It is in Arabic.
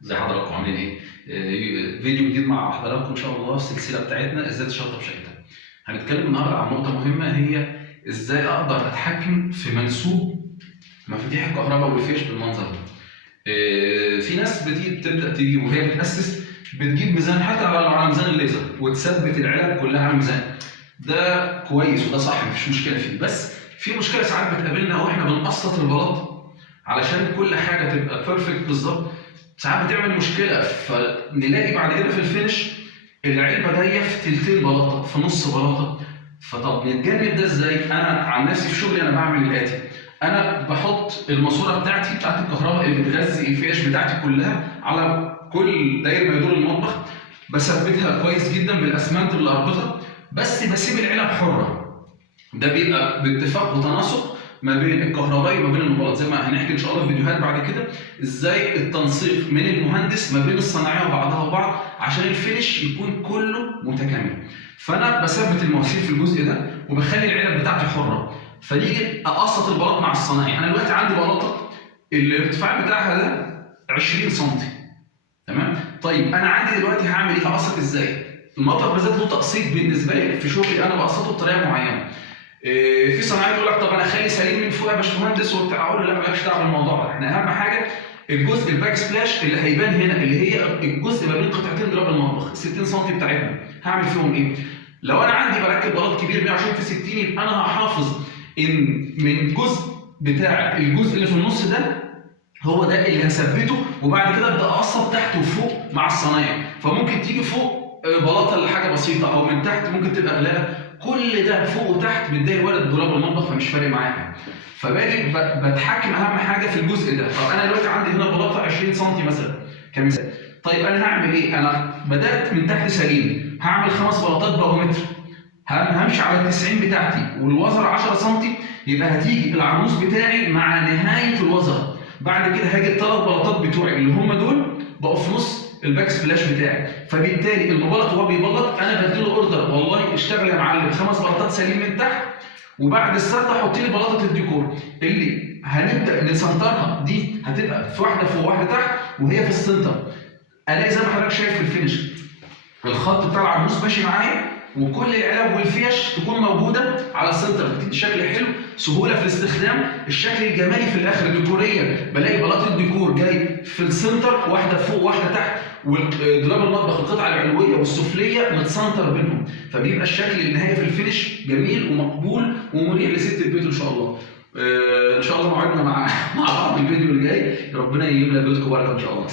زي حضراتكم عاملين ايه؟ فيديو جديد مع حضراتكم ان شاء الله في السلسله بتاعتنا ازاي تشطب شقتك. هنتكلم النهارده عن نقطه مهمه، هي ازاي اقدر اتحكم في منسوب مفاتيح الكهرباء والفيش بالمنظر ده. في ناس بتبدا تجيب وهي بتاسس بتجيب ميزان حتى على ميزان الليزر وتثبت العلب كلها على الميزان. ده كويس وده صح، مفيش مشكله فيه، بس في مشكله ساعات بتقابلنا واحنا بنقسط البلاط علشان كل حاجه تبقى بيرفكت بالظبط. ساعات بتعمل مشكله، فنلاقي بعد كده في الفينش العلبه جايه في تلتين بلاطه، في نص بلاطه. فطب نتجنب ده ازاي؟ انا عن نفسي في شغلي انا بعمل الاتي: انا بحط الماسوره بتاعت الكهرباء اللي بتغذي الفيش بتاعتي كلها على كل داير ما يدور المطبخ، بثبتها كويس جدا بالاسمنت اللي اربطها، بس بسيب العلب حره. ده بيبقى باتفاق وتناسق ما بين الكهربائي وما بين المبلط، زي ما هنحكي ان شاء الله في فيديوهات بعد كده ازاي التنسيق من المهندس ما بين الصناعيه وبعضها وبعض عشان الفينش يكون كله متكامل. فانا بثبت المواسير في الجزء ده وبخلي العلب بتاعتي حره، فنيجي اقسط البلاط مع الصناعي. انا دلوقتي عندي بلاطه الارتفاع بتاعها ده 20 سم، تمام؟ طيب انا عندي دلوقتي هعمل ايه؟ هقسط ازاي؟ المطبخ بالذات له تقسيط بالنسبه لي في شغلي، انا بقسطه بطريقه معينه. في صناعيه يقول لك طب انا اخلي سليم من فوق يا باشمهندس وبتاع، اقول له لا مالكش دعوه بالموضوع ده، احنا اهم حاجه الجزء الباك سبلاش اللي هيبان هنا، اللي هي الجزء ما بين قطعتين دراب المطبخ 60 سم بتاعتنا، هعمل فيهم ايه؟ لو انا عندي بركب بلاط كبير 120 في 60، يبقى انا هحافظ ان من الجزء بتاع الجزء اللي في النص ده هو ده اللي هثبته، وبعد كده ابدا اقسط تحت وفوق مع الصنايع. فممكن تيجي فوق بلاطه لحاجه بسيطه، او من تحت ممكن تبقى غلاء، كل ده فوق وتحت بتضايق ولد دراب المطبخ، فمش فارق معايا. فباجي بتحكم اهم حاجه في الجزء ده. طب انا دلوقتي عندي هنا بلاطه 20 سم مثلا كمثال، طيب انا هعمل ايه؟ انا بدات من تحت سليم، هعمل 5 بلاطات بقوا متر، همشي على ال 90 بتاعتي والوزر 10 سم، يبقى هتيجي العرموس بتاعي مع نهايه الوزر. بعد كده هاجي الثلاث بلاطات بتوعي اللي هم دول بقوا في نص الباك سبلاش بتاعي، فبالتالي المبلط وهو بيبلط انا بديله اوردر: والله اشتغل يا معلم 5 بلاطات سليم من تحت، وبعد السطح حط لي بلاطه الديكور اللي هنبدا نسنترها، دي هتبقى في واحده فوق واحده تحت وهي في السنتر. الاقي زي ما حضرتك شايف في الفينش الخط بتاع العرموس ماشي معايا، وكل العلب والفيش تكون موجوده على السنتر، بتدي شكل حلو، سهوله في الاستخدام، الشكل الجمالي في الاخر ديكوريا. بلاقي بلاطه الديكور جاي في السنتر، واحده فوق واحده تحت، ودولاب المطبخ القطعه العلويه والسفليه متسنتر بينهم، فبيبقى الشكل النهائي في الفينش جميل ومقبول ومريح لست البيت ان شاء الله. ان شاء الله موعدنا مع بعض الفيديو اللي جاي، ربنا يجيب لنا بيوتكم بركه ان شاء الله.